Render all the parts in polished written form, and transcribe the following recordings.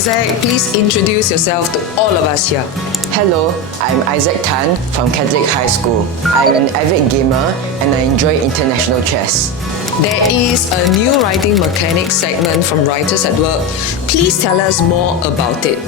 Isaac, please introduce yourself to all of us here. Hello, I'm Isaac Tan from Catholic High School. I'm an avid gamer and I enjoy international chess. There is a new writing mechanics segment from Writers at Work. Please tell us more about it.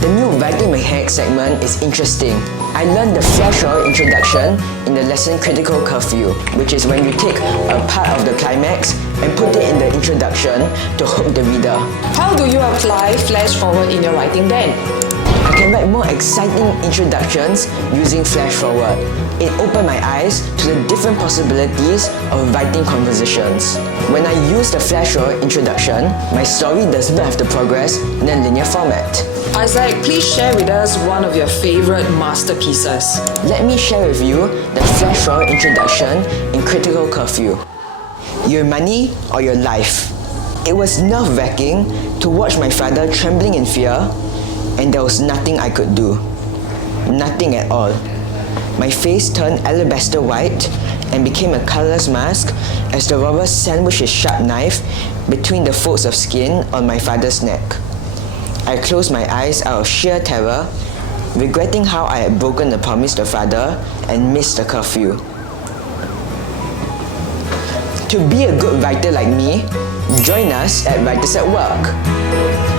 The new writing mechanics segment is interesting. I learned the flash forward introduction in the lesson Critical Curfew, which is when you take a part of the climax and put it in the introduction to hook the reader. How do you apply flash forward in your writing then? I can write more exciting introductions using flash forward. It opened my eyes to the different possibilities of writing conversations. When I use the flash forward introduction, my story does not have to progress in a linear format. Isaac, please share with us one of your favorite masterpieces. Let me share with you the flash forward introduction in Critical Curfew. Your money or your life? It was nerve-wracking to watch my father trembling in fear, and there was nothing I could do. Nothing at all. My face turned alabaster white and became a colourless mask as the robber sandwiched his sharp knife between the folds of skin on my father's neck. I closed my eyes out of sheer terror, regretting how I had broken the promise to father and missed the curfew. To be a good writer like me, join us at Writers at Work.